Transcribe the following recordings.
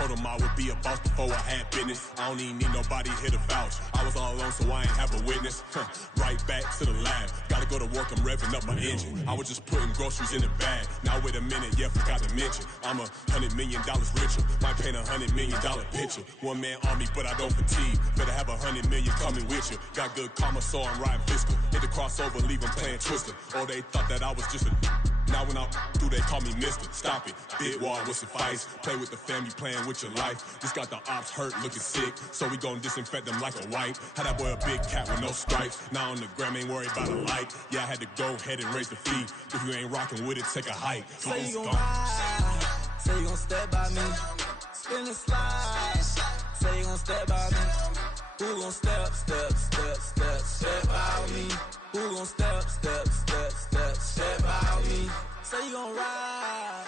told him I would be a boss before I had business. I don't even need nobody here to vouch. I was all alone, so I ain't have a witness. Right back to the lab. Gotta go to work, I'm revving up my engine. I was just putting groceries in the bag. Now wait a minute, yeah, forgot to mention. I'm $100 million richer. Might paint $100 million picture. One man army, but I don't fatigue. Better have 100 million coming with you. Got good karma, so I'm riding fiscal. Hit the crossover, leave them playing Twister. Oh, they thought that I was just a... Now when I do, they call me mister. Stop it. Big wall with suffice. Play with the family, playing with your life. Just got the ops hurt, looking sick. So we gon' disinfect them like a wipe. Had that boy a big cat with no stripes. Now on the gram, ain't worried about a light. Yeah, I had to go ahead and raise the fee. If you ain't rocking with it, take a hike. Say you gon' ride. Say you gon' step by me. Spin and slide. Say you gon' step by me. Who gon' step by me? Who gon' step by me? Say you gon' ride.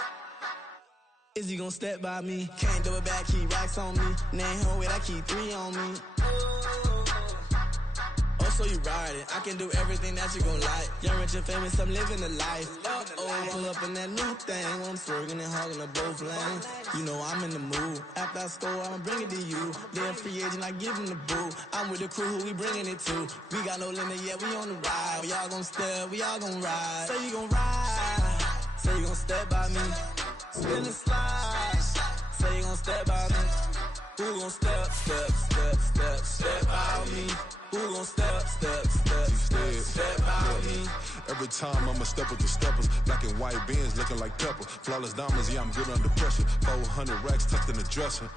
Is he gon' step by me? Can't do it back, keep racks on me. Name home with, I keep 3 on me. Oh, so you riding. I can do everything that you gon' like. Young, rich, and famous, I'm living the life. Uh-oh, pull up in that new thing. When I'm swerving and hogging up both lanes. You know I'm in the mood. After I score, I'ma bring it to you. They're free agent, I give them the boo. I'm with the crew, who we bringing it to. We got no limit, yeah, we on the ride. We all gon' step, we all gon' ride. Say you gon' ride. Say you gon' step by me. Spin and slide. Say you gon' step by me. Who gon' step by me? Who gon' step by me? Every time I'ma step with the steppers. Black and white beans looking like pepper. Flawless diamonds, yeah, I'm good under pressure. 400 racks tucked in the dresser.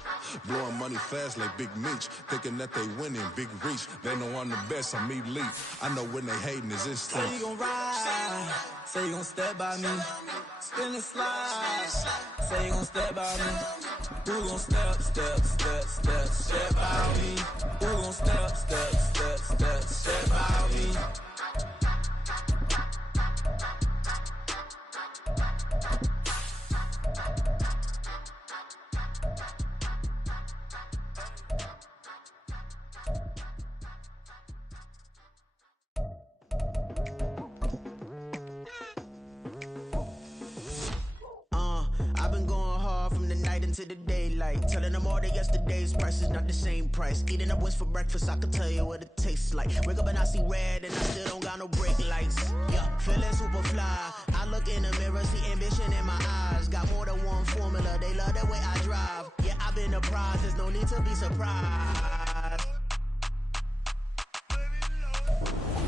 Blowing money fast like Big Meech. Thinking that they winning, big reach. They know I'm the best, I'm elite. I know when they hating is instinct. Say you gon' ride. Say you gon' step by me. Spin and slide. Say you gon' step by me. Who gon' step by me? Who gon' step by me? I've been going hard from the night into the daylight. Telling them all that yesterday's price is not the same price. Eating up what's for breakfast, I can tell you what it tastes like. Wake up and I see red and I still don't got no brake lights. Yeah, feeling super fly. I look in the mirror, see ambition in my eyes. Got more than one formula, they love the way I drive. Yeah, I've been a prize, there's no need to be surprised.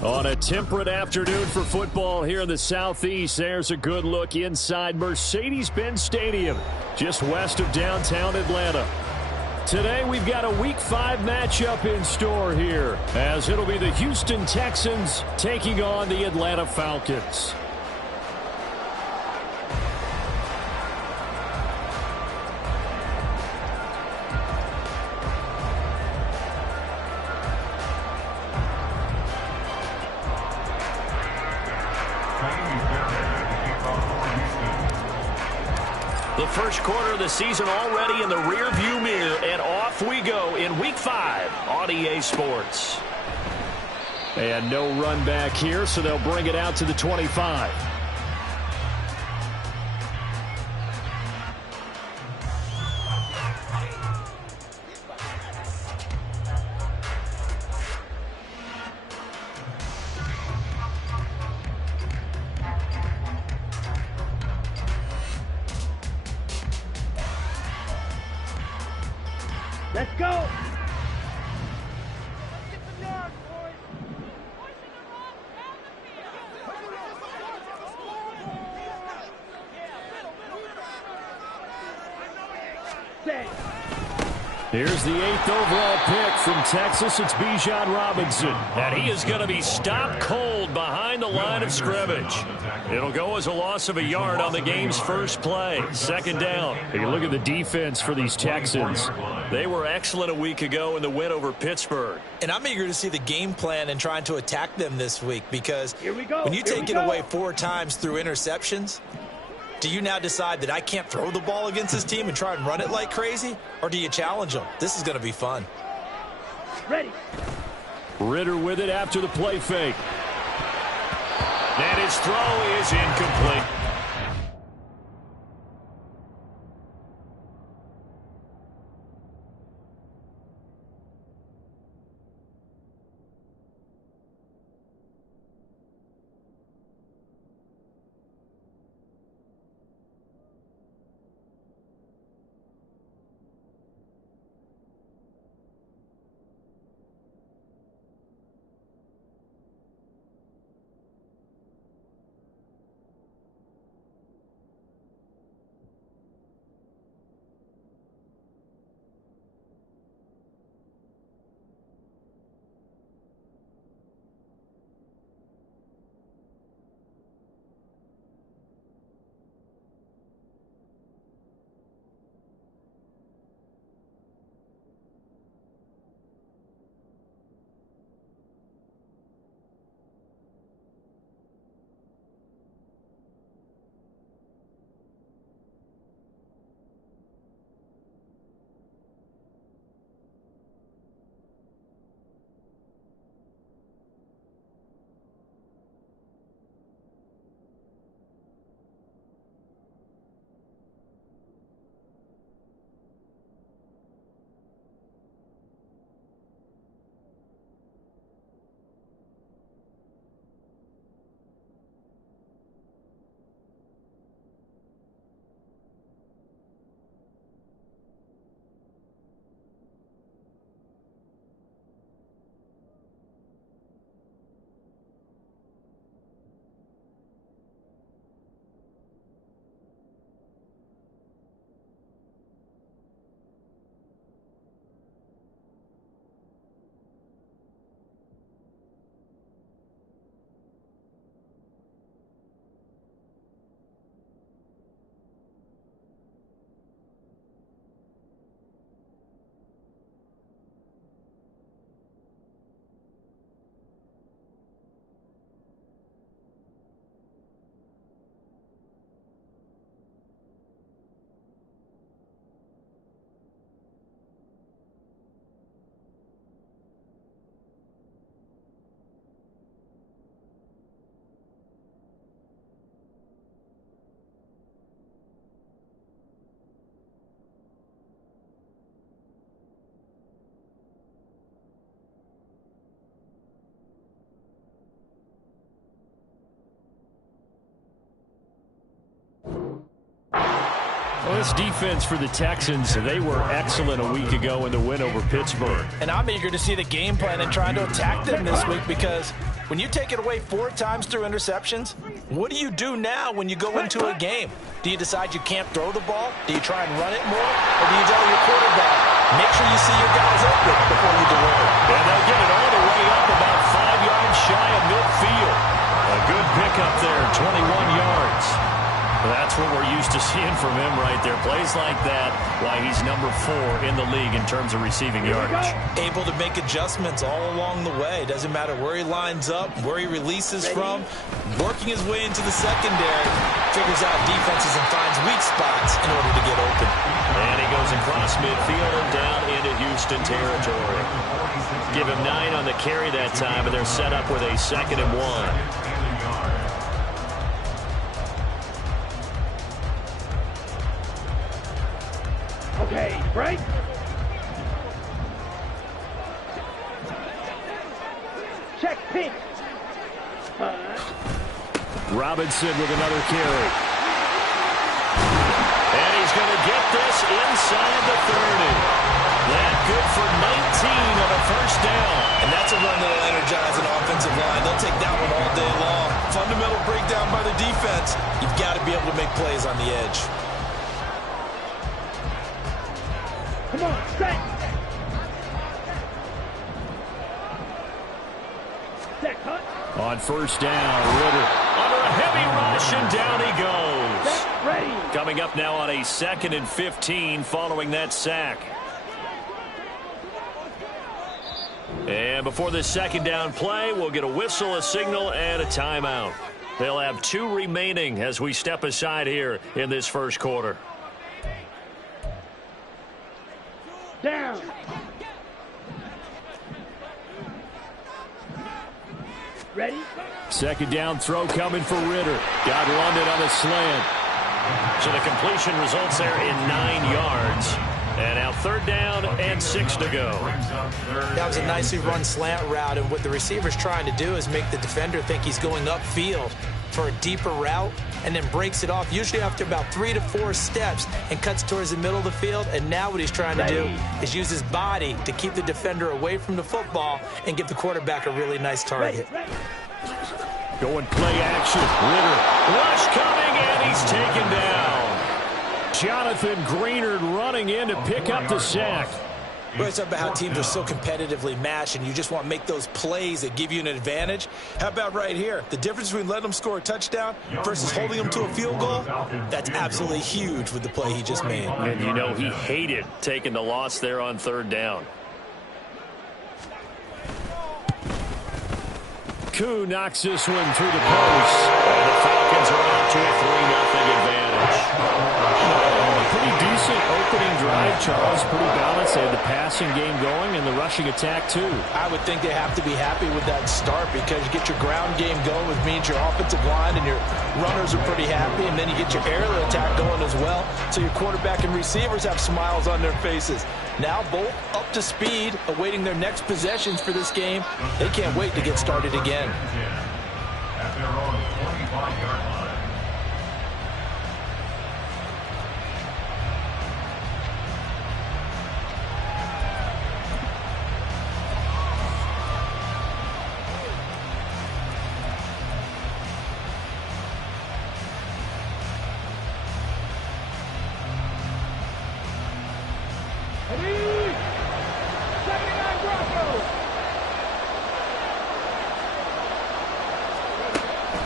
On a temperate afternoon for football here in the Southeast, there's a good look inside Mercedes-Benz Stadium, just west of downtown Atlanta. Today we've got a Week 5 matchup in store here, as it'll be the Houston Texans taking on the Atlanta Falcons. The first quarter of the season already in the rearview mirror, and off we go in Week 5 on EA Sports. And no run back here, so they'll bring it out to the 25. Let's go! Here's the 8th overall pick from Texas. It's Bijan Robinson. And he is going to be stopped cold behind the line of scrimmage. It'll go as a loss of a yard on the game's first play. Second down. Hey, look at the defense for these Texans. They were excellent a week ago in the win over Pittsburgh. And I'm eager to see the game plan and trying to attack them this week, because when you take it away 4 times through interceptions, do you now decide that I can't throw the ball against this team and try and run it like crazy? Or do you challenge them? This is going to be fun. Ready. Ritter with it after the play fake. And his throw is incomplete. Well, this defense for the Texans, they were excellent a week ago in the win over Pittsburgh. And I'm eager to see the game plan and trying to attack them this week, because when you take it away 4 times through interceptions, what do you do now when you go into a game? Do you decide you can't throw the ball? Do you try and run it more? Or do you tell your quarterback, make sure you see your guys open before you deliver? And they'll get it all the way up about 5 yards shy of midfield. A good pickup there, 21 yards. That's what we're used to seeing from him right there. Plays like that, why he's number 4 in the league in terms of receiving yardage. Able to make adjustments all along the way. Doesn't matter where he lines up, where he releases from. Working his way into the secondary. Figures out defenses and finds weak spots in order to get open. And he goes across midfield and down into Houston territory. Give him 9 on the carry that time, and they're set up with a 2nd and 1. Okay, break. Check pink. Robinson with another carry. And he's going to get this inside the 30. That good for 19 on a first down. And that's a run that'll energize an offensive line. They'll take that one all day long. Fundamental breakdown by the defense. You've got to be able to make plays on the edge. Come on, set. Set, cut. On first down, Ritter under a heavy rush, and down he goes. Set, ready. Coming up now on a 2nd and 15 following that sack. And before this 2nd down play, we'll get a whistle, a signal, and a timeout. They'll have 2 remaining as we step aside here in this first quarter. Down. Ready? 2nd down throw coming for Ritter. Got London on a slant. So the completion results there in 9 yards. And now 3rd down and 6 to go. That was a nicely run slant route, and what the receiver's trying to do is make the defender think he's going upfield for a deeper route, and then breaks it off, usually after about 3 to 4 steps, and cuts towards the middle of the field. And now what he's trying to do is use his body to keep the defender away from the football and give the quarterback a really nice target. Going play action. Ritter. Rush coming, and he's taken down. Jonathan Greenard running in to pick up the sack. We always talk about how teams are so competitively matched, and you just want to make those plays that give you an advantage. How about right here? The difference between letting them score a touchdown versus holding them to a field goal, that's absolutely huge with the play he just made. And you know he hated taking the loss there on 3rd down. Koo knocks this one through the post. And the Falcons are out to a 3-0 advantage. Pretty decent opening drive, Charles. Pretty balanced. They had the passing game going and the rushing attack, too. I would think they have to be happy with that start, because you get your ground game going, which means your offensive line and your runners are pretty happy, and then you get your aerial attack going as well, so your quarterback and receivers have smiles on their faces. Now both up to speed, awaiting their next possessions for this game. They can't wait to get started again. At their own 25-yard line.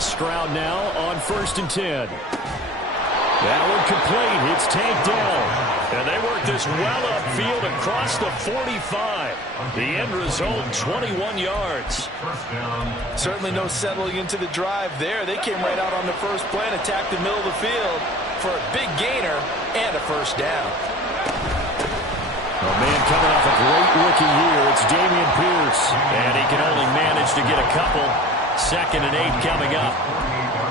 Stroud now on 1st and 10. That one complete. It's tanked down. And they work this well upfield across the 45. The end result, 21 yards. Certainly no settling into the drive there. They came right out on the first play and attacked the middle of the field for a big gainer and a first down. Oh, man, coming off a great rookie year, it's Dameon Pierce. And he can only manage to get a couple. 2nd and 8 coming up.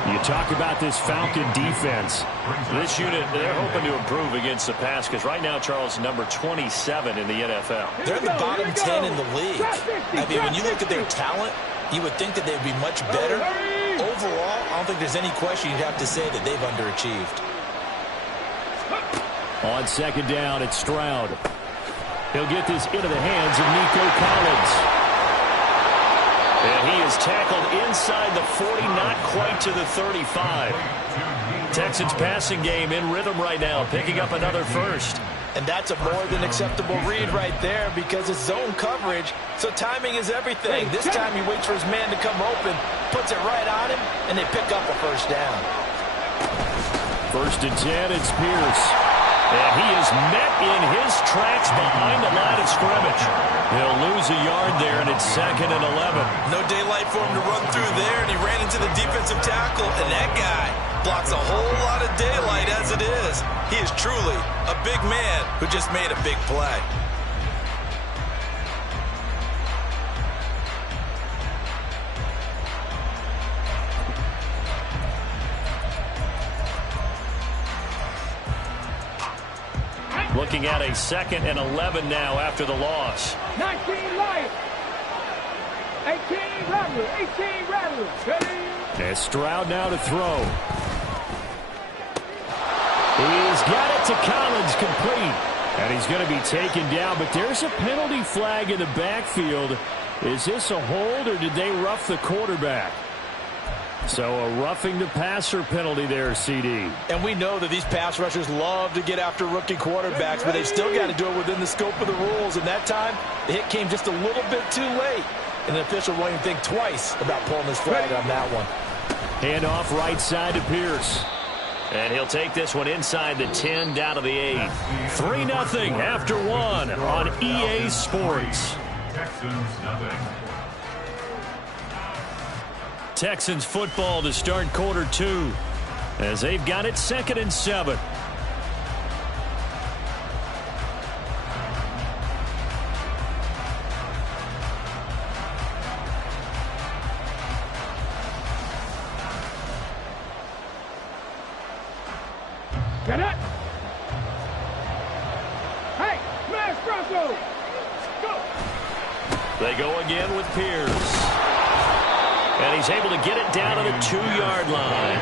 You talk about this Falcon defense. This unit, they're hoping to improve against the pass, because right now, Charles, number 27 in the NFL. They're in the bottom 10 in the league. I mean, when you look at their talent, you would think that they'd be much better. Overall, I don't think there's any question you'd have to say that they've underachieved. On second down, it's Stroud. He'll get this into the hands of Nico Collins. And he is tackled inside the 40, not quite to the 35. Texans passing game in rhythm right now, picking up another first. And that's a more than acceptable read right there because it's zone coverage, so timing is everything. This time he waits for his man to come open, puts it right on him, and they pick up a first down. First and 10, it's Pierce. And he is met in his tracks behind the line of scrimmage. He'll lose a yard there, and it's 2nd and 11. No daylight for him to run through there, and he ran into the defensive tackle, and that guy blocks a whole lot of daylight as it is. He is truly a big man who just made a big play. Looking at a 2nd and 11 now after the loss. 19 Lions. 18 Rattlers. 18 Rattlers. Ready? And Stroud now to throw. He's got it to Collins, complete. And he's going to be taken down, but there's a penalty flag in the backfield. Is this a hold, or did they rough the quarterback? So a roughing the passer penalty there, CD. And we know that these pass rushers love to get after rookie quarterbacks, but they've still got to do it within the scope of the rules. And that time, the hit came just a little bit too late. And the official won't even think twice about pulling his flag on that one. Hand off right side to Pierce. And he'll take this one inside the 10 down to the 8. 3-0 after 1 on EA Sports. Texans nothing. Texans football to start quarter 2 as they've got it 2nd and 7. Get it. Hey, smash Bronco. Go. They go again with Pierce. And he's able to get it down to the 2-yard line.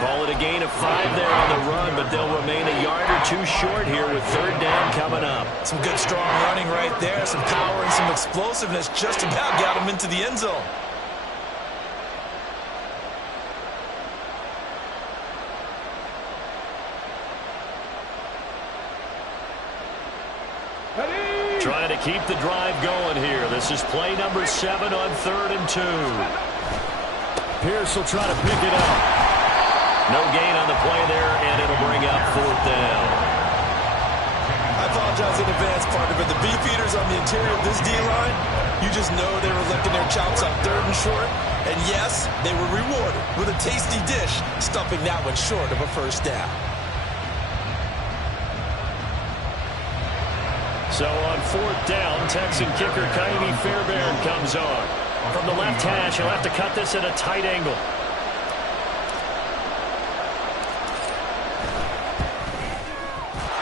Call it a gain of 5 there on the run, but they'll remain a yard or 2 short here with 3rd down coming up. Some good, strong running right there. Some power and some explosiveness just about got him into the end zone. Trying to keep the drive going here. This is play number 7 on 3rd and 2. Pierce will try to pick it up. No gain on the play there, and it'll bring up 4th down. I apologize in advance, partner, but the beef eaters on the interior of this D-line, you just know they were licking their chops on 3rd and short. And yes, they were rewarded with a tasty dish, stuffing that one short of a first down. So on 4th down, Texan kicker Kaimi Fairbairn comes on. From the left hash, he'll have to cut this at a tight angle.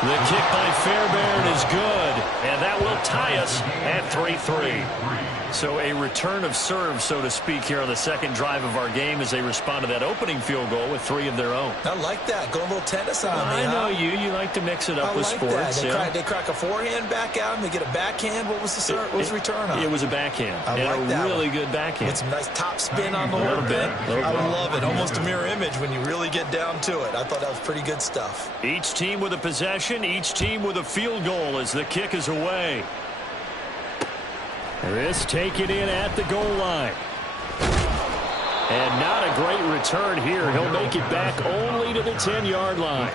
The kick by Fairbairn is good, and that will tie us at 3-3. So a return of serve, so to speak, here on the 2nd drive of our game as they respond to that opening field goal with 3 of their own. I like that. Go a little tennis on me, I know you. You like to mix it up with sports. They crack a forehand back out, and they get a backhand. What was the return on? It was a backhand. I like that really good backhand. With some nice top spin on the whole thing. I love it. Almost a mirror image when you really get down to it. I thought that was pretty good stuff. Each team with a possession, each team with a field goal as the kick is away. This taken in at the goal line. And not a great return here. He'll make it back only to the 10-yard line.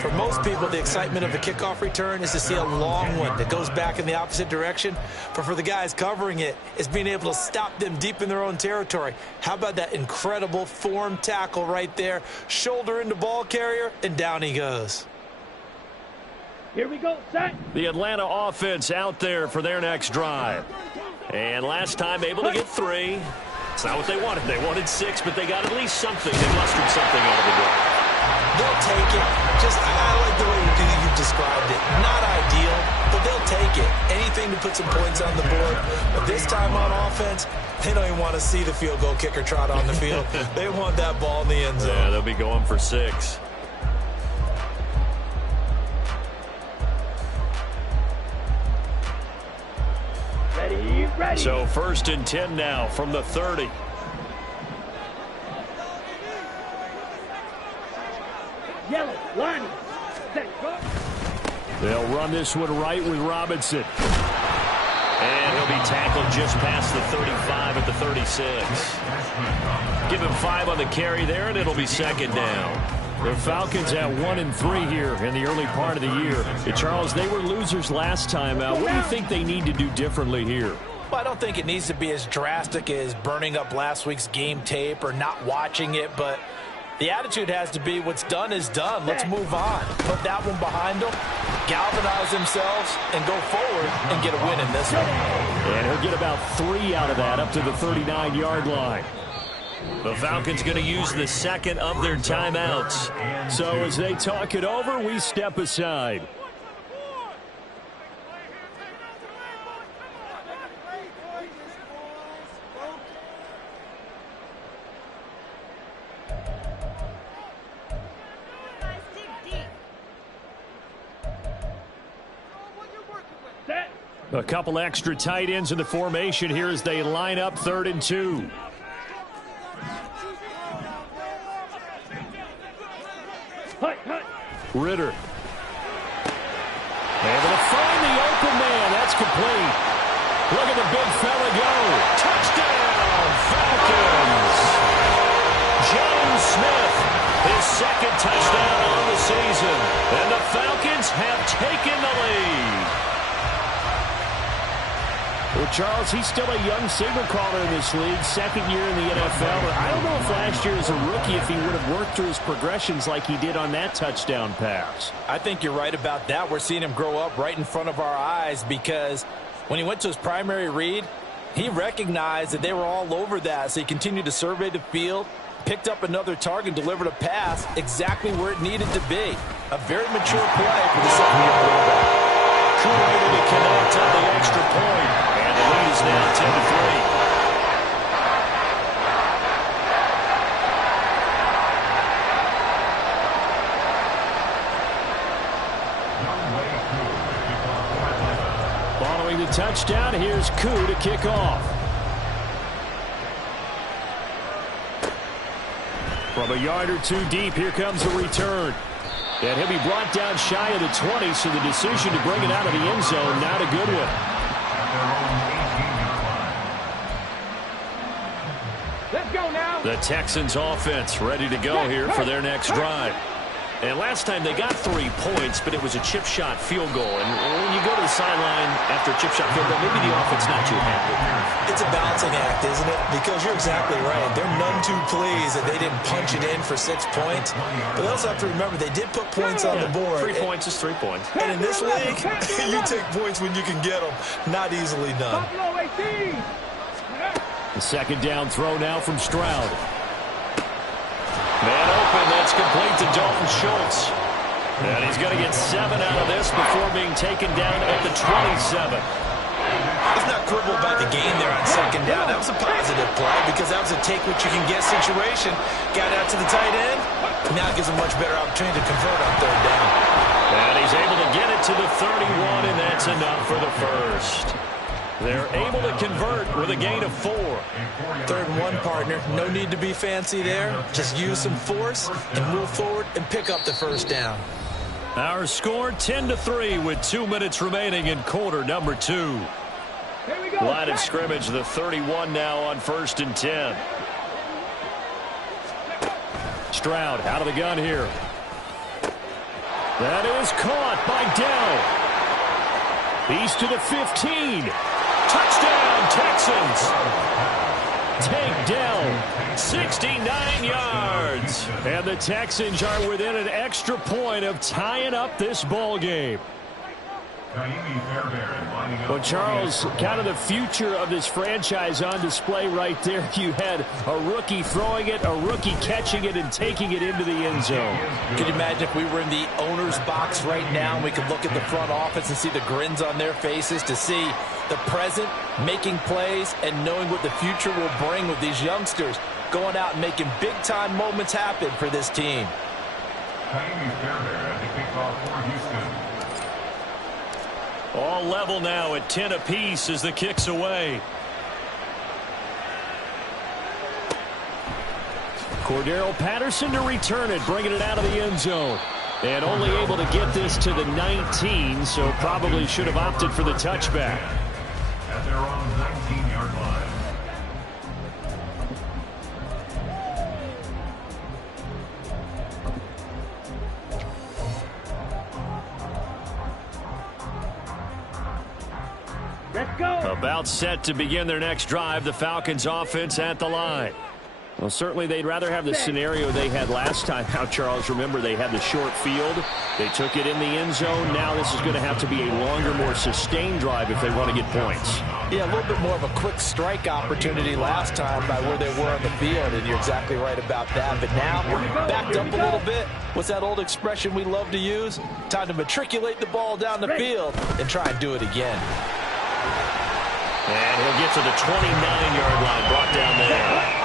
For most people, the excitement of a kickoff return is to see a long one that goes back in the opposite direction. But for the guys covering it, it's being able to stop them deep in their own territory. How about that incredible form tackle right there? Shoulder into ball carrier, and down he goes. Here we go, set. The Atlanta offense out there for their next drive. And last time able to get 3. It's not what they wanted. They wanted 6, but they got at least something. They mustered something out of the drive. They'll take it. I like the way you described it. Not ideal, but they'll take it. Anything to put some points on the board. But this time on offense, they don't even want to see the field goal kicker trot on the field. They want that ball in the end zone. Yeah, they'll be going for 6. Ready. So 1st and 10 now from the 30. Yellow, line. Set, go. They'll run this one right with Robinson. And he'll be tackled just past the 35 at the 36. Give him 5 on the carry there, and it'll be 2nd down. The Falcons at 1-3 here in the early part of the year. And Charles, they were losers last time out. What do you think they need to do differently here? Well, I don't think it needs to be as drastic as burning up last week's game tape or not watching it, but the attitude has to be what's done is done. Let's move on. Put that one behind them, galvanize themselves, and go forward and get a win in this one. And he'll get about 3 out of that up to the 39-yard line. The Falcons going to use the 2nd of their timeouts. So as they talk it over, we step aside. A couple extra tight ends in the formation here as they line up 3rd and 2. Ritter. Able to find the open man. That's complete. Look at the big fella go. Touchdown, Falcons. John Smith, his 2nd touchdown on the season. And the Falcons have taken the lead. Well, Charles, he's still a young signal caller in this league, 2nd year in the NFL. But I don't know if last year as a rookie if he would have worked through his progressions like he did on that touchdown pass. I think you're right about that. We're seeing him grow up right in front of our eyes because when he went to his primary read, he recognized that they were all over that. So he continued to survey the field, picked up another target, delivered a pass exactly where it needed to be. A very mature play for the 2nd-year quarterback. Able to connect on the extra point, and the lead is now 10-3. Following the touchdown, here's Koo to kick off. From a yard or 2 deep, here comes the return. And he'll be brought down shy of the 20, so the decision to bring it out of the end zone, not a good one. Let's go now. The Texans offense ready to go here for their next drive. And last time they got 3 points, but it was a chip shot field goal. And when you go to the sideline after a chip shot field goal, maybe the offense not too happy. It's a balancing act, isn't it? Because you're exactly right. They're none too pleased that they didn't punch it in for 6 points. But they also have to remember they did put points on the board. 3 points is 3 points. And in this league, you take points when you can get them. Not easily done. The 2nd down throw now from Stroud. Man open, that's complete to Dalton Schultz. And he's going to get 7 out of this before being taken down at the 27. Let's not quibble about the gain there on 2nd down. That was a positive play because that was a take-what-you-can-get situation. Got out to the tight end. Now it gives a much better opportunity to convert on 3rd down. And he's able to get it to the 31, and that's enough for the first. They're able to convert with a gain of 4. 3rd and 1, partner. No need to be fancy there. Just use some force and move forward and pick up the 1st down. Our score 10-3 with 2 minutes remaining in quarter number 2. Here we go. Line of scrimmage, the 31 now on 1st and 10. Stroud out of the gun here. That is caught by Dell. He's to the 15. Touchdown, Texans. Take down 69 yards. And the Texans are within an extra point of tying up this ball game. Well, Charles, kind of the future of this franchise on display right there. You had a rookie throwing it, a rookie catching it, and taking it into the end zone. Could you imagine if we were in the owner's box right now and we could look at the front office and see the grins on their faces, to see the present making plays and knowing what the future will bring with these youngsters going out and making big-time moments happen for this team. All level now at 10 apiece as the kick's away. Cordero Patterson to return it, bringing it out of the end zone. And only able to get this to the 19, so probably should have opted for the touchback. At their own 19-yard line. Let's go. About set to begin their next drive, the Falcons offense at the line. Well, certainly they'd rather have the scenario they had last time out, Charles. Remember, they had the short field. They took it in the end zone. Now this is going to have to be a longer, more sustained drive if they want to get points. Yeah, a little bit more of a quick strike opportunity last time by where they were on the field, and you're exactly right about that. But now, backed up a little bit. What's that old expression we love to use? Time to matriculate the ball down the field and try and do it again. And he'll get to the 29-yard line, brought down there.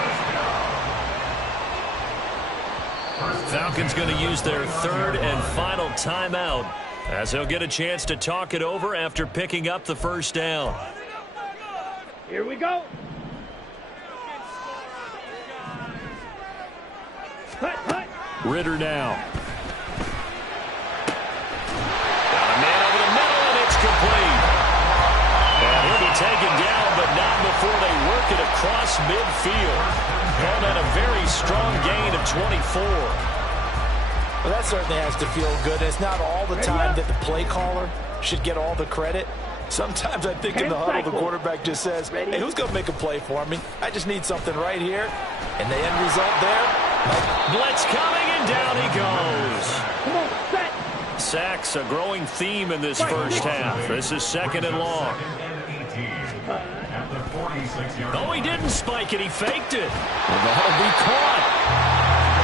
Falcons going to use their third and final timeout as they'll get a chance to talk it over after picking up the first down. Here we go. Hut, hut. Ritter now. Got a man over the middle, and it's complete. And he'll be taken down, but not before they work it across midfield. Called that a very strong gain of 24. Well, that certainly has to feel good. It's not all the time that the play caller should get all the credit. Sometimes I think in the huddle, the quarterback just says, hey, who's going to make a play for me? I just need something right here. And the end result there. Blitz coming, and down he goes. Come on, set. Sacks, a growing theme in this first half. This is second and long. No, he didn't spike it. He faked it. And that'll be caught.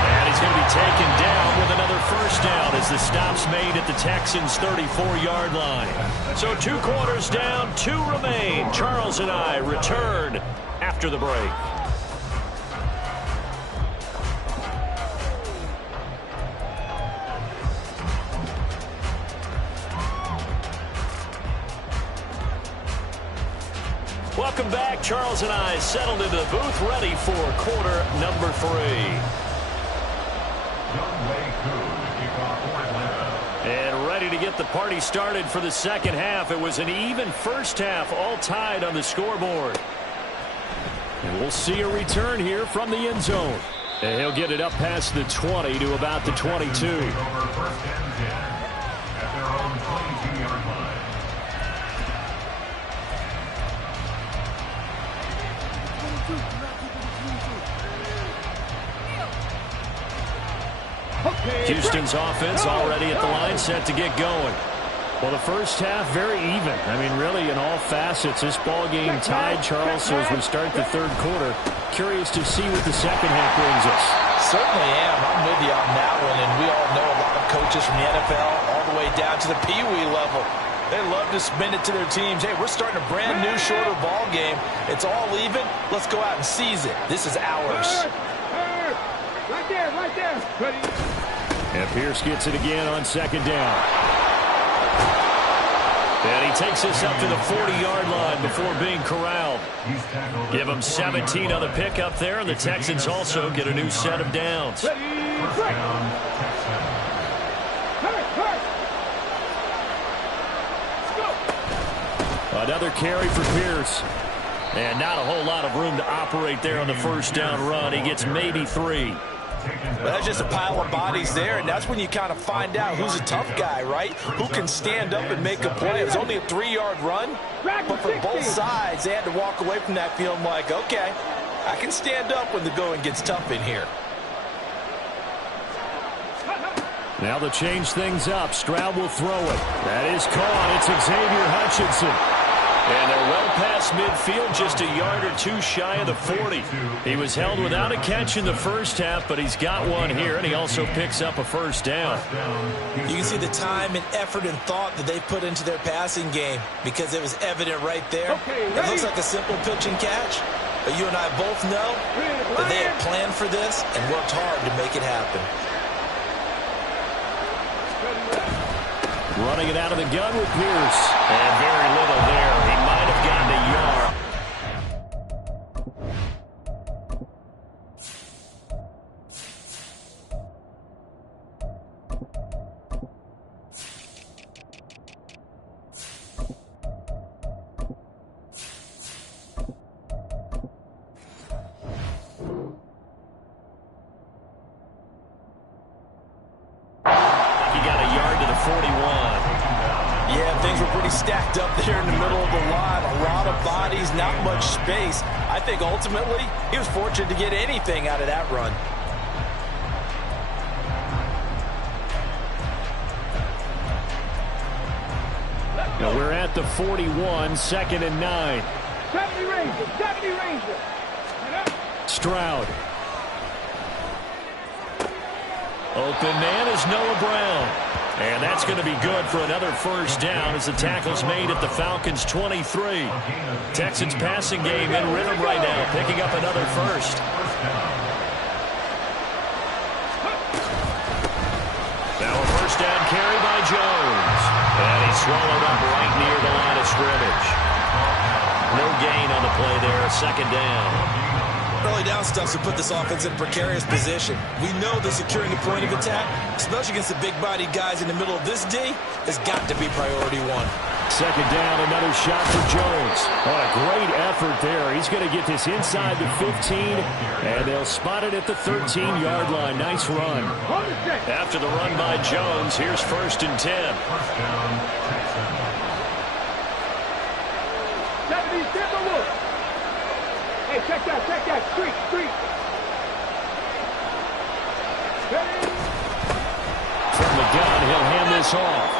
And he's going to be taken down with another first down as the stop's made at the Texans' 34-yard line. So 2 quarters down, 2 remain. Charles and I return after the break. Welcome back. Charles and I settled into the booth, ready for quarter number 3. And ready to get the party started for the second half. It was an even first half, all tied on the scoreboard. And we'll see a return here from the end zone. And he'll get it up past the 20 to about the 22. Houston's offense already at the line, set to get going. Well, the first half, very even. I mean, really, in all facets, this ball game tied, Charles. So as we start the third quarter, curious to see what the second half brings us. Certainly am. I'm with you on that one. And we all know a lot of coaches from the NFL all the way down to the Pee-wee level. They love to spin it to their teams. Hey, we're starting a brand new, shorter ball game. It's all even. Let's go out and seize it. This is ours. Right there, right there. Ready. And Pierce gets it again on second down. And he takes this up to the 40-yard line before being corralled. Give him 17 on the pickup there, and the Texans also get a new set of downs. Another carry for Pierce. And not a whole lot of room to operate there on the first down run. He gets maybe 3. Well, that's just a pile of bodies there, and that's when you kind of find out who's a tough guy, right? Who can stand up and make a play. It was only a 3-yard run, but for both sides, they had to walk away from that feeling like, okay, I can stand up when the going gets tough in here. Now they'll change things up. Stroud will throw it. That is caught. It's Xavier Hutchinson. And they're well past midfield, just a yard or 2 shy of the 40. He was held without a catch in the first half, but he's got one here, and he also picks up a first down. You can see the time and effort and thought that they put into their passing game because it was evident right there. It looks like a simple pitch and catch, but you and I both know that they had planned for this and worked hard to make it happen. Running it out of the gun with Pierce. And very little there. He might have gotten a yard. Stacked up there in the middle of the line. A lot of bodies, not much space. I think ultimately he was fortunate to get anything out of that run. Now we're at the 41, 2nd and 9. 70 Rangers, 70 Rangers. Stroud. Open man is Noah Brown. And that's going to be good for another first down as the tackle's made at the Falcons' 23. Texans passing game in rhythm right now, picking up another first. Now a first down carry by Jones. And he's swallowed up right near the line of scrimmage. No gain on the play there, 2nd down. Early down stuff to put this offense in a precarious position. We know that securing the point of attack, especially against the big-bodied guys in the middle of this D, has got to be priority one. 2nd down, another shot for Jones. What a great effort there. He's going to get this inside the 15, and they'll spot it at the 13-yard line. Nice run. After the run by Jones, here's 1st and 10. 70, step the look. Hey, check that, street. From the gun, he'll hand this off.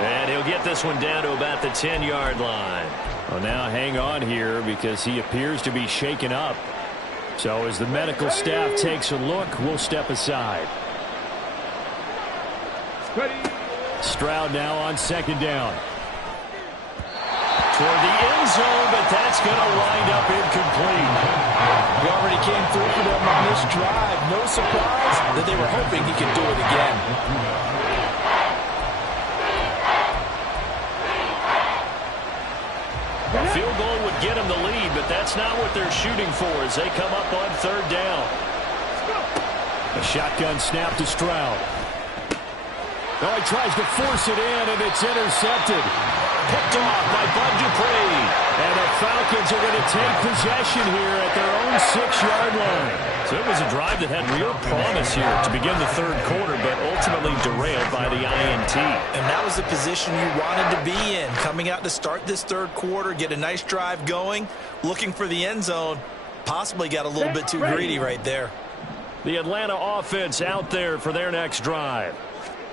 And he'll get this one down to about the 10-yard line. Well, now hang on here because he appears to be shaken up. So as the medical staff takes a look, we'll step aside. Stroud now on 2nd down. Toward the end zone, but that's going to wind up incomplete. He already came through for them on this drive. No surprise that they were hoping he could do it again. A field goal would get him the lead, but that's not what they're shooting for as they come up on 3rd down. A shotgun snap to Stroud. Oh, he tries to force it in, and it's intercepted. Picked off by Bud Dupree. And the Falcons are going to take possession here at their own 6-yard line. So it was a drive that had real promise here to begin the 3rd quarter, but ultimately derailed by the INT. And that was the position you wanted to be in. Coming out to start this 3rd quarter, get a nice drive going, looking for the end zone. Possibly got a little bit too greedy right there. The Atlanta offense out there for their next drive.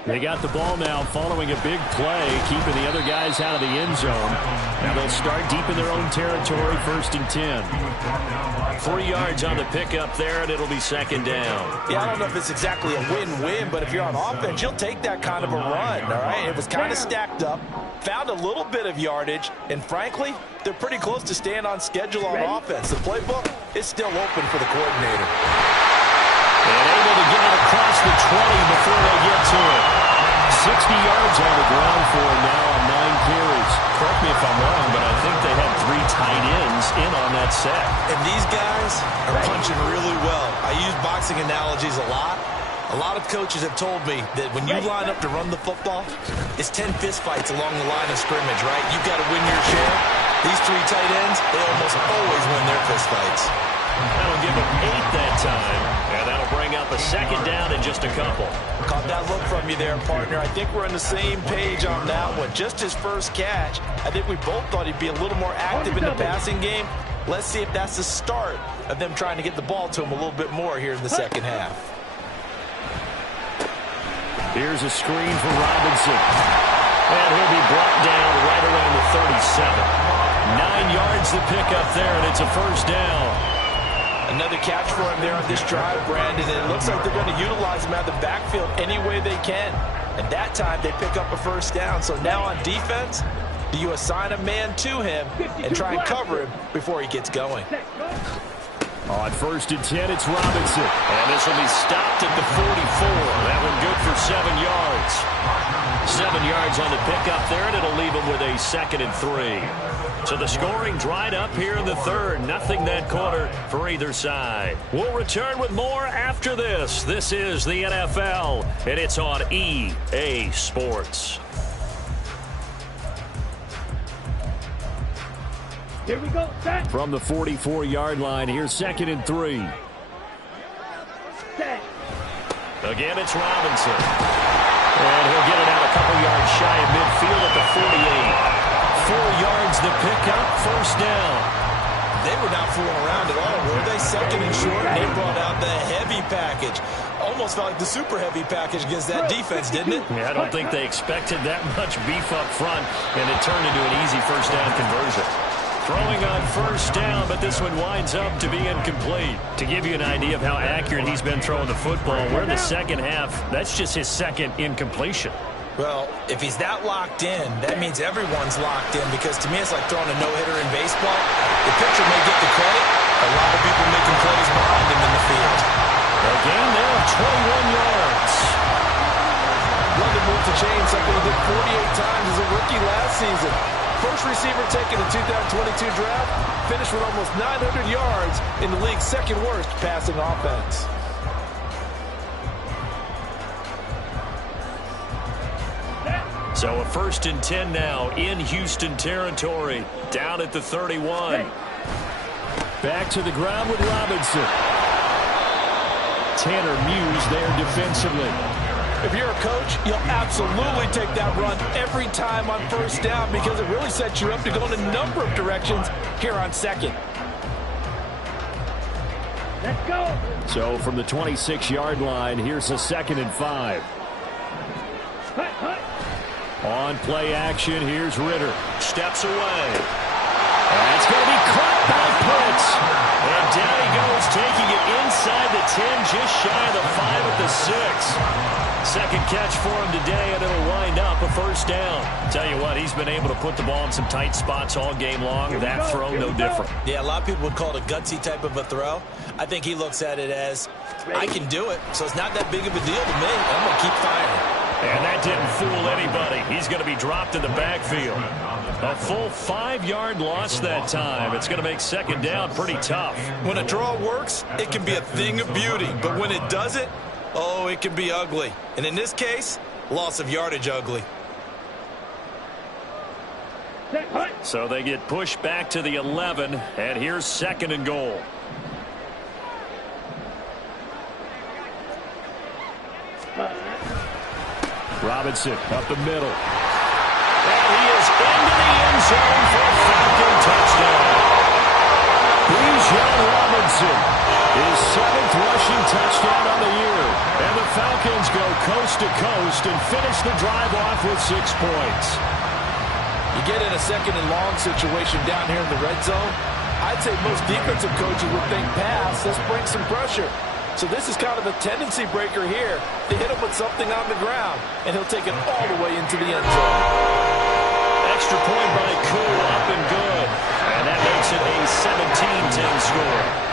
They got the ball now following a big play, keeping the other guys out of the end zone. Now they'll start deep in their own territory, 1st and 10. 3 yards on the pickup there, and it'll be 2nd down. Yeah, I don't know if it's exactly a win-win, but if you're on offense, you'll take that kind of a run, all right? It was kind of stacked up, found a little bit of yardage, and frankly, they're pretty close to staying on schedule on offense. The playbook is still open for the coordinator. And able to get it across the 20 before they get to it. 60 yards on the ground for him now on 9 carries. Correct me if I'm wrong, but I think they had 3 tight ends in on that set. And these guys are punching really well. I use boxing analogies a lot. A lot of coaches have told me that when you line up to run the football, it's 10 fistfights along the line of scrimmage, right? You've got to win your share. These 3 tight ends, they almost always win their fistfights. That'll give him 8 that time, and that'll bring up a 2nd down in just a couple. Caught that look from you there, partner. I think we're on the same page on that one. Just his first catch. I think we both thought he'd be a little more active in the passing game. Let's see if that's the start of them trying to get the ball to him a little bit more here in the 2nd half. Here's a screen for Robinson. And he'll be brought down right around the 37. 9 yards to pick up there, and it's a 1st down. Another catch for him there on this drive, Brandon. And it looks like they're going to utilize him out of the backfield any way they can. And that time they pick up a 1st down. So now on defense, do you assign a man to him and try and cover him before he gets going? On 1st and 10, it's Robinson. And this will be stopped at the 44. That one good for 7 yards. 7 yards on the pickup there, and it'll leave him with a 2nd and 3. So the scoring dried up here in the third. Nothing that quarter for either side. We'll return with more after this. This is the NFL, and it's on EA Sports. Here we go. Set. From the 44-yard line, here's 2nd and 3. Set. Again, it's Robinson. And he'll get it out a couple yards shy of midfield at the 48. 4 yards the pickup, 1st down. They were not fooling around at all, were they? 2nd and short, and they brought out the heavy package. Almost felt like the super heavy package against that defense, didn't it? Yeah, I don't think they expected that much beef up front, and it turned into an easy 1st down conversion. Throwing on 1st down, but this one winds up to be incomplete. To give you an idea of how accurate he's been throwing the football, we're in the second half. That's just his 2nd incompletion. Well, if he's that locked in, that means everyone's locked in, because to me it's like throwing a no-hitter in baseball. The pitcher may get the credit. A lot of people making plays behind him in the field. A gain there of 21 yards. London moved the chain, something he did 48 times as a rookie last season. First receiver taken in 2022 draft, finished with almost 900 yards in the league's 2nd worst passing offense. So a 1st and 10 now in Houston territory, down at the 31. Back to the ground with Robinson. Tanner Muse there defensively. If you're a coach, you'll absolutely take that run every time on 1st down, because it really sets you up to go in a number of directions here on 2nd. Let's go. So from the 26-yard line, here's a 2nd and 5. Hut, hut. On play action, here's Ritter. Steps away. That's going to be caught by Pitts. And down he goes, taking it inside the 10, just shy of the 5 at the 6. 2nd catch for him today, and it'll wind up a 1st down. Tell you what, he's been able to put the ball in some tight spots all game long. That throw, no different. Yeah, a lot of people would call it a gutsy type of a throw. I think he looks at it as, I can do it, so it's not that big of a deal to me. I'm going to keep firing. And that didn't fool anybody. He's going to be dropped in the backfield. A full 5-yard loss that time. It's going to make 2nd down pretty tough. When a draw works, it can be a thing of beauty. But when it doesn't, oh, it can be ugly. And in this case, loss of yardage ugly. So they get pushed back to the 11, and here's 2nd and goal. Robinson up the middle. And he is into the end zone for a Falcon touchdown. Bijan Robinson, his 7th rushing touchdown on the year. And the Falcons go coast to coast and finish the drive off with 6 points. You get in a 2nd and long situation down here in the red zone, I'd say most defensive coaches would think pass, let's bring some pressure. So this is kind of a tendency breaker here to hit him with something on the ground, and he'll take it all the way into the end zone. Extra point by Koo, up and good. And that makes it a 17-10 score.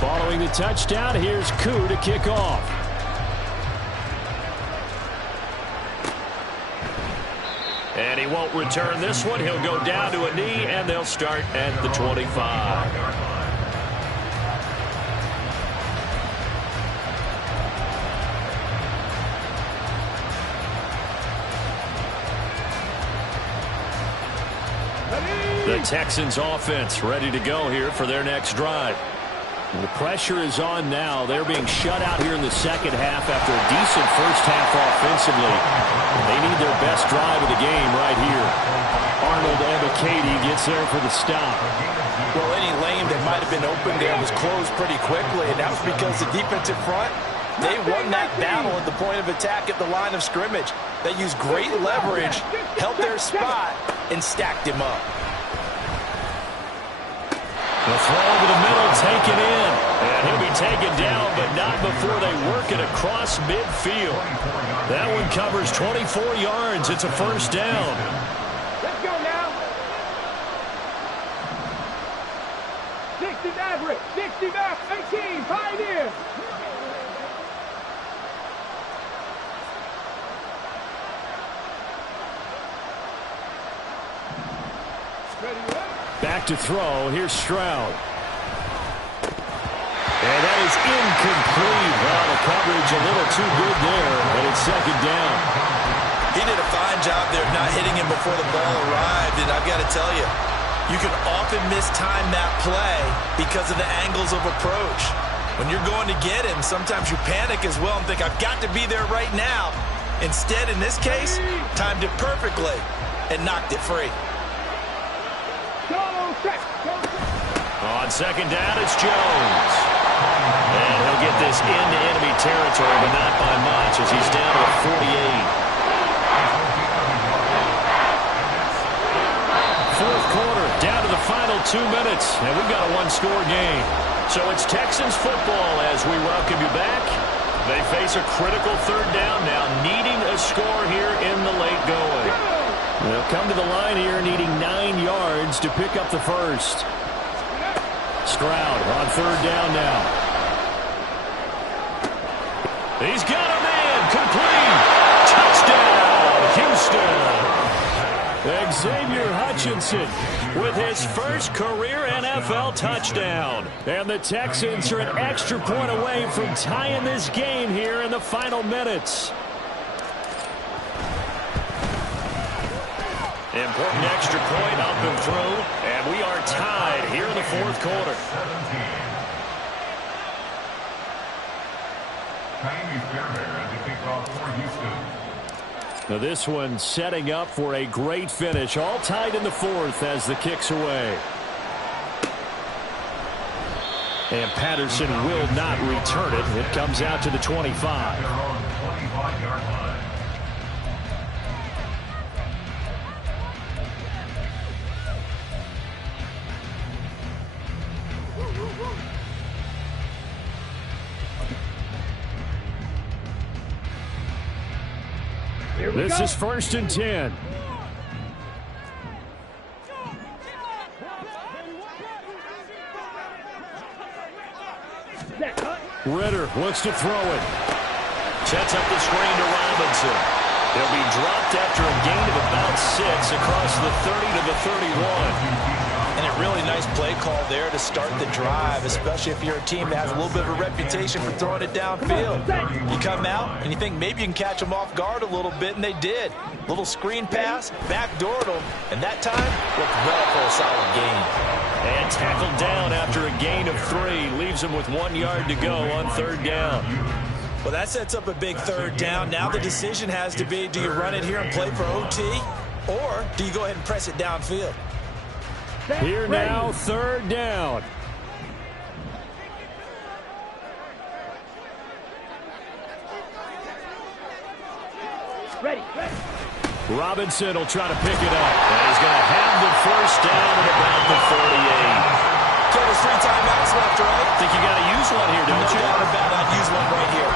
Following the touchdown, here's Koo to kick off. And he won't return this one. He'll go down to a knee, and they'll start at the 25. The Texans offense ready to go here for their next drive. The pressure is on now. They're being shut out here in the second half after a decent first half offensively. They need their best drive of the game right here. Arnold Ebiketie gets there for the stop. Well, any lane that might have been open there was closed pretty quickly, and that was because the defensive front, they won that battle at the point of attack at the line of scrimmage. They used great leverage, held their spot, and stacked him up. The throw over the middle, taken in. And he'll be taken down, but not before they work it across midfield. That one covers 24 yards. It's a first down. Let's go now. 60 Maverick, 60 Maverick, 18, Pioneer. Back to throw. Here's Stroud. And that is incomplete. Well, the coverage a little too good there, but it's second down. He did a fine job there of not hitting him before the ball arrived, and I've got to tell you, you can often mistime that play because of the angles of approach. When you're going to get him, sometimes you panic as well and think, I've got to be there right now. Instead, in this case, timed it perfectly and knocked it free. On second down, it's Jones. And he'll get this into enemy territory, but not by much as he's down to the 48. Fourth quarter, down to the final 2 minutes, and we've got a one-score game. So it's Texans football as we welcome you back. They face a critical third down now, needing a score here in the late going. They'll come to the line here needing 9 yards to pick up the first. Stroud on third down now. He's got him in. Complete. Touchdown, Houston. Xavier Hutchinson with his first career NFL touchdown. And the Texans are an extra point away from tying this game here in the final minutes. Important extra point up and through, and we are tied here in the fourth quarter. Now this one setting up for a great finish, all tied in the fourth as the kick's away. And Patterson will not return it. It comes out to the 25. This is first and 10. Ritter wants to throw it. Sets up the screen to Robinson. He'll be dropped after a gain of about 6 across the 30 to the 31. And a really nice play call there to start the drive, especially if you're a team that has a little bit of a reputation for throwing it downfield. You come out and you think maybe you can catch them off guard a little bit, and they did. Little screen pass, backdoored them, and that time looked well for a solid gain. And tackled down after a gain of 3. Leaves him with 1 yard to go on third down. Well, that sets up a big third down. Now the decision has to be, do you run it here and play for OT, or do you go ahead and press it downfield? Here now, third down. Ready. Robinson will try to pick it up. And he's going to have the first down at about the 38. So there's 3 timeouts left, right? Think you got to use one here, don't you? No doubt about it. I'd use one right here.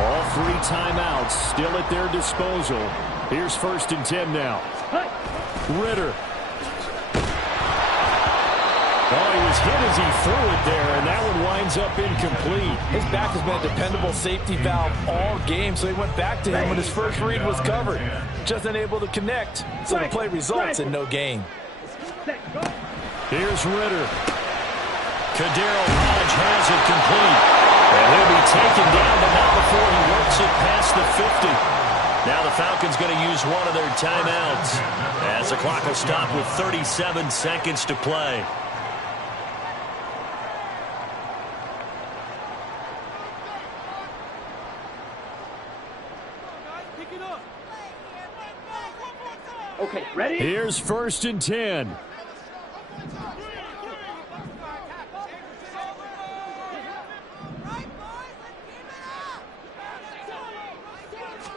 All 3 timeouts still at their disposal. Here's first and 10 now. Ritter. Oh, he was hit as he threw it there, and that one winds up incomplete. His back has been a dependable safety valve all game, so he went back to him when his first read was covered. Just unable to connect, so the play results in no gain. Here's Ritter. Kadero Hodge has it complete. And he'll be taken down, but not before he works it past the 50. Now the Falcons going to use one of their timeouts as the clock will stop with 37 seconds to play. Okay, Ready? Here's 1st and 10.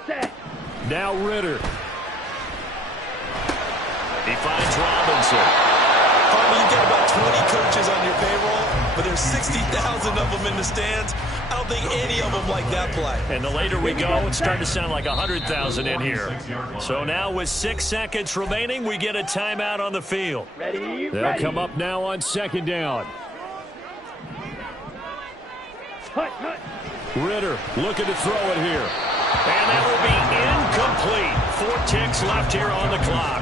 Set. Now Ritter. He finds Robinson. Harvey, you've got about 20 coaches on your payroll, but there's 60,000 of them in the stands. I don't think any of them like that play. And the later we go, it's starting to sound like 100,000 in here. So now with 6 seconds remaining, we get a timeout on the field. Ready? They'll come up now on 2nd down. Hut, hut. Ritter looking to throw it here. And that will be incomplete. 4 ticks left here on the clock.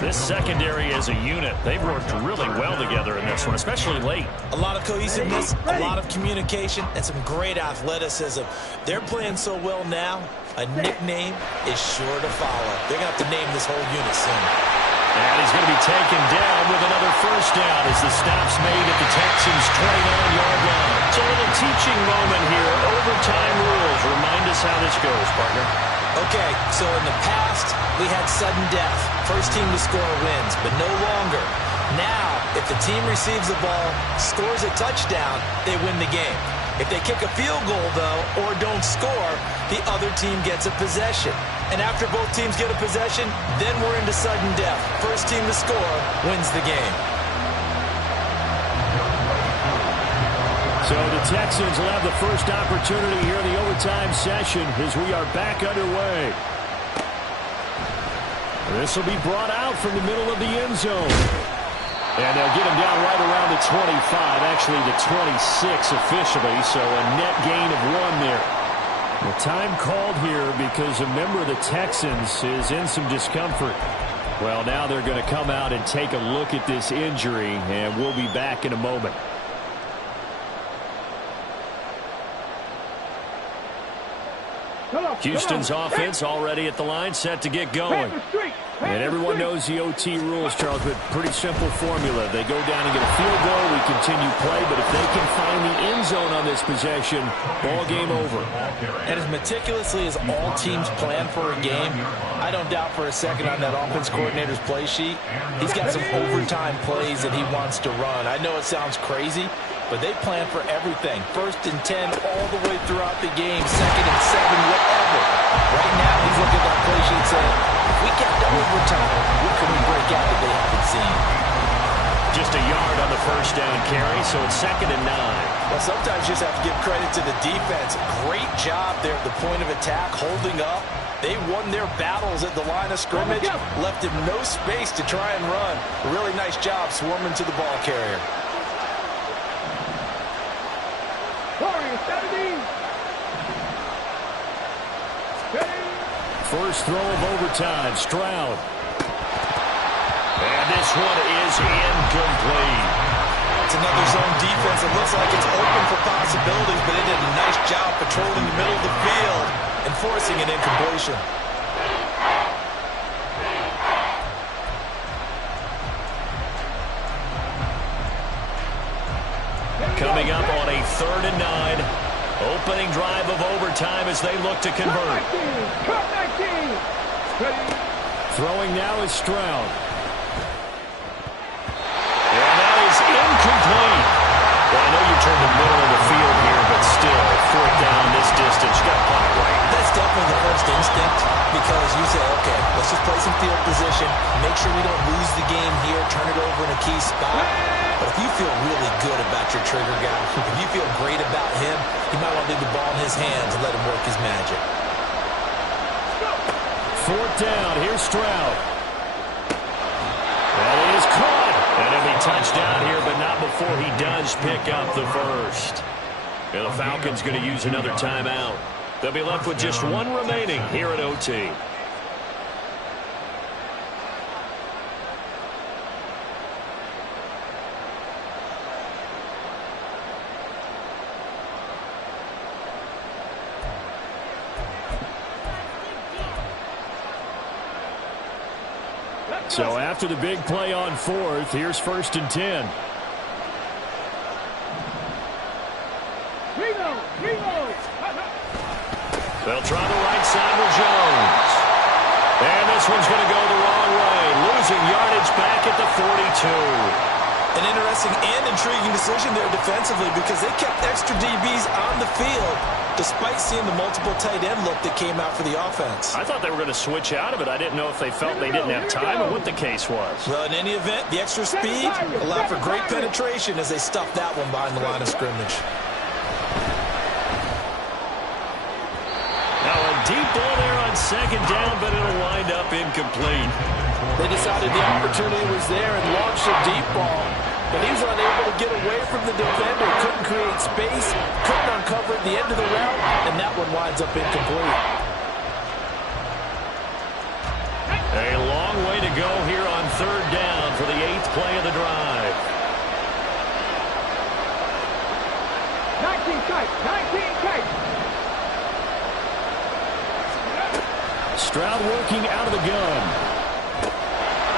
This secondary as a unit, they've worked really well together in this one, especially late. A lot of cohesiveness, a lot of communication, and some great athleticism. They're playing so well now, a nickname is sure to follow. They're going to have to name this whole unit soon. And he's going to be taken down with another 1st down as the stop's made at the Texans' 29-yard line. It's a little teaching moment here. Overtime rules. Remind us how this goes, partner. Okay, so in the past, we had sudden death. First team to score wins, but no longer. Now, if the team receives the ball, scores a touchdown, they win the game. If they kick a field goal, though, or don't score, the other team gets a possession. And after both teams get a possession, then we're into sudden death. First team to score wins the game. So the Texans will have the first opportunity here in the overtime session as we are back underway. This will be brought out from the middle of the end zone. And they'll get him down right around the 25, actually the 26 officially, so a net gain of 1 there. The time called here because a member of the Texans is in some discomfort. Well, now they're going to come out and take a look at this injury, and we'll be back in a moment. Houston's offense already at the line, set to get going. And everyone knows the OT rules, Charles, but pretty simple formula. They go down and get a field goal, we continue play, but if they can find the end zone on this possession, ball game over. And as meticulously as all teams plan for a game, I don't doubt for a second on that offense coordinator's play sheet, he's got some overtime plays that he wants to run. I know it sounds crazy, but they plan for everything. 1st and 10 all the way throughout the game, 2nd and 7, whatever. Right now, he's looking at that play sheet saying, if we get to overtime, what can we break out that they haven't seen? Just a yard on the 1st down carry, so it's 2nd and 9. Well, sometimes you just have to give credit to the defense. Great job there at the point of attack, holding up. They won their battles at the line of scrimmage, left him no space to try and run. A really nice job swarming to the ball carrier. First throw of overtime, Stroud. And this one is incomplete. It's another zone defense. It looks like it's open for possibilities, but it did a nice job patrolling the middle of the field and forcing an incompletion. Coming up on a 3rd and 9. Opening drive of overtime as they look to convert. Throwing now is Stroud. And that is incomplete. Well, I know you turned the middle of the field here, but still, 4th down this distance. You got to punt it right. That's definitely the first instinct because you say, okay, let's just play some field position, make sure we don't lose the game here, turn it over in a key spot. But if you feel really good about your trigger guy, if you feel great about him, you might want to leave the ball in his hands and let him work his magic. 4th down, here's Stroud. That is caught. And it'll be touchdown here, but not before he does pick up the first. And the Falcons going to use another timeout. They'll be left with just 1 remaining here at OT. So after the big play on 4th, here's 1st and 10. They'll try the right side with Jones. And this one's going to go the wrong way. losing yardage back at the 42. An interesting and intriguing decision there defensively because they kept extra DBs on the field despite seeing the multiple tight end look that came out for the offense. I thought they were going to switch out of it. I didn't know if they felt they didn't have time or what the case was. Well, in any event, the extra speed allowed for great penetration as they stuffed that one behind the line of scrimmage. Now a deep ball there on second down, but it'll wind up incomplete. They decided the opportunity was there and launched a deep ball, but he was unable to get away from the defender. Couldn't create space, couldn't uncover at the end of the route, and that one winds up incomplete. A long way to go here on third down for the 8th play of the drive. 19 tight, 19 tight. Stroud working out of the gun.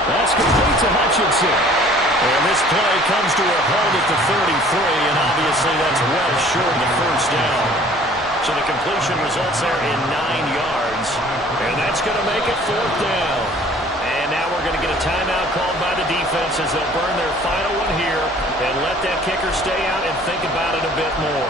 That's complete to Hutchinson. And this play comes to a halt at the 33, and obviously that's well short of the first down. So the completion results there in 9 yards. And that's going to make it 4th down. And now we're going to get a timeout called by the defense as they'll burn their final one here and let that kicker stay out and think about it a bit more.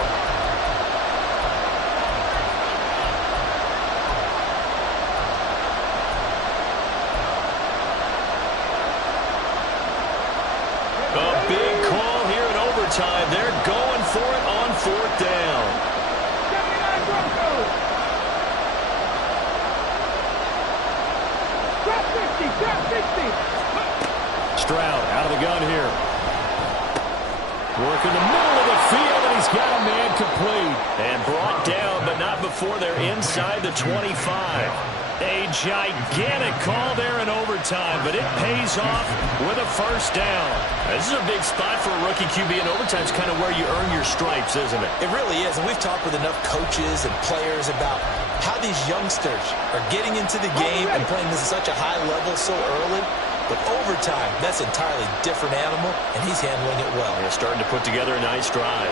Time. They're going for it on 4th down. 79 Broncos. Drop 50, drop 60. Stroud out of the gun here. Work in the middle of the field, and he's got a man complete. And brought down, but not before they're inside the 25. A gigantic call there in overtime, but it pays off with a first down. This is a big spot for a rookie QB, and overtime is kind of where you earn your stripes, isn't it? It really is, and we've talked with enough coaches and players about how these youngsters are getting into the game and playing this at such a high level so early. But overtime, that's an entirely different animal, and he's handling it well. He's starting to put together a nice drive.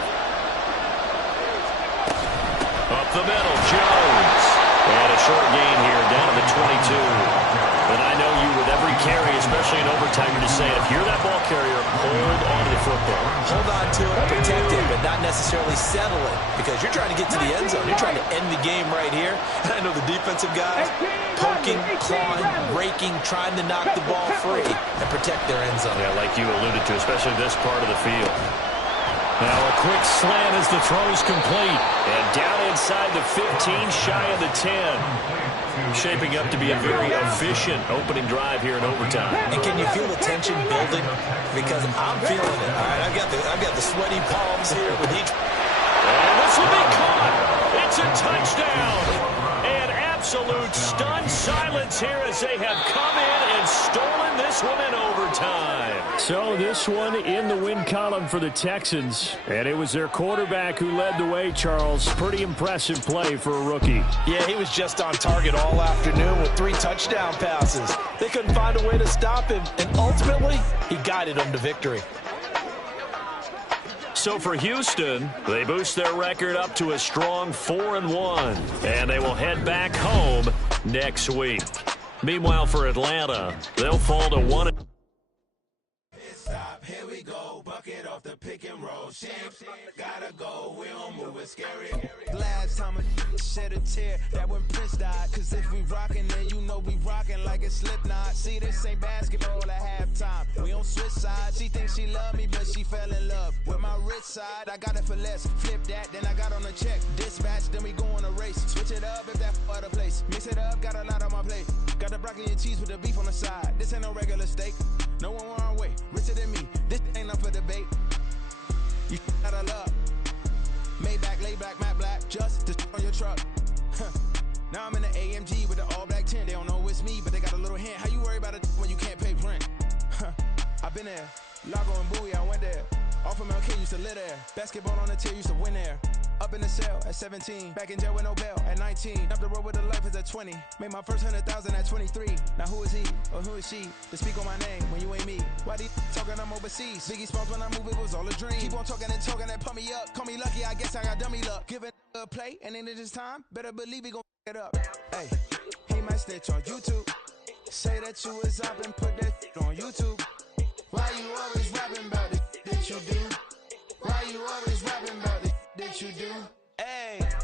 Up the middle, Jones. And a short gain here down to the 22. And I know you with every carry, especially in overtime, you're just saying, if you're that ball carrier, hold on to the football. Hold on to it, protect it, but not necessarily settle it because you're trying to get to the end zone. You're trying to end the game right here. And I know the defensive guys poking, clawing, raking, trying to knock the ball free and protect their end zone. Yeah, like you alluded to, especially this part of the field. Now a quick slant as the throw's complete. And down inside the 15, shy of the 10. Shaping up to be a very efficient opening drive here in overtime. And can you feel the tension building? Because I'm feeling it. All right, I've got the sweaty palms here with each. And this will be caught. It's a touchdown. And absolute stunned silence here as they have come in and stolen this one in overtime. So this one in the win column for the Texans. And it was their quarterback who led the way, Charles. Pretty impressive play for a rookie. Yeah, he was just on target all afternoon with 3 touchdown passes. They couldn't find a way to stop him, and ultimately, he guided them to victory. So for Houston, they boost their record up to a strong 4-1, and they will head back home next week. Meanwhile, for Atlanta, they'll fall to 1. Stop, here we go, bucket off the pick and roll. Shit, gotta go, we don't move it scary. Last time a shed a tear, that when Prince died. Cause if we rockin', then you know we rockin' like it's Slipknot. See, this ain't basketball at halftime. We on switch sides. She thinks she love me, but she fell in love with my rich side. I got it for less. Flip that, then I got on a check. Dispatch, then we go on a race. Switch it up if that other place. Mix it up, got a lot on my plate. Got the broccoli and cheese with the beef on the side. This ain't no regular steak. No one wrong way. Richer than me. This ain't up for debate. You out of luck. Maybach, lay back, matte black. Just to on your truck. Now I'm in the AMG with the all black tint. They don't know it's me, but they got a little hint. How you worry about it when you can't pay rent? I've been there. Lago and Bowie, I went there. Off of MLK, used to live there. Basketball on the tier, used to win there. Up in the cell at 17. Back in jail with no bail at 19. Up the road with the life is at 20. Made my first 100,000 at 23. Now who is he or who is she to speak on my name when you ain't me? Why these talking I'm overseas? Biggie Smalls when I move it was all a dream. Keep on talking and pump me up. Call me lucky, I guess I got dummy luck. Give it a play and then it's time. Better believe he gon' it up. Hey, he might snitch on YouTube. Say that bet you was up and put that on YouTube. Why you always rapping about the that you do? Why you always rapping about the that you do? Hey.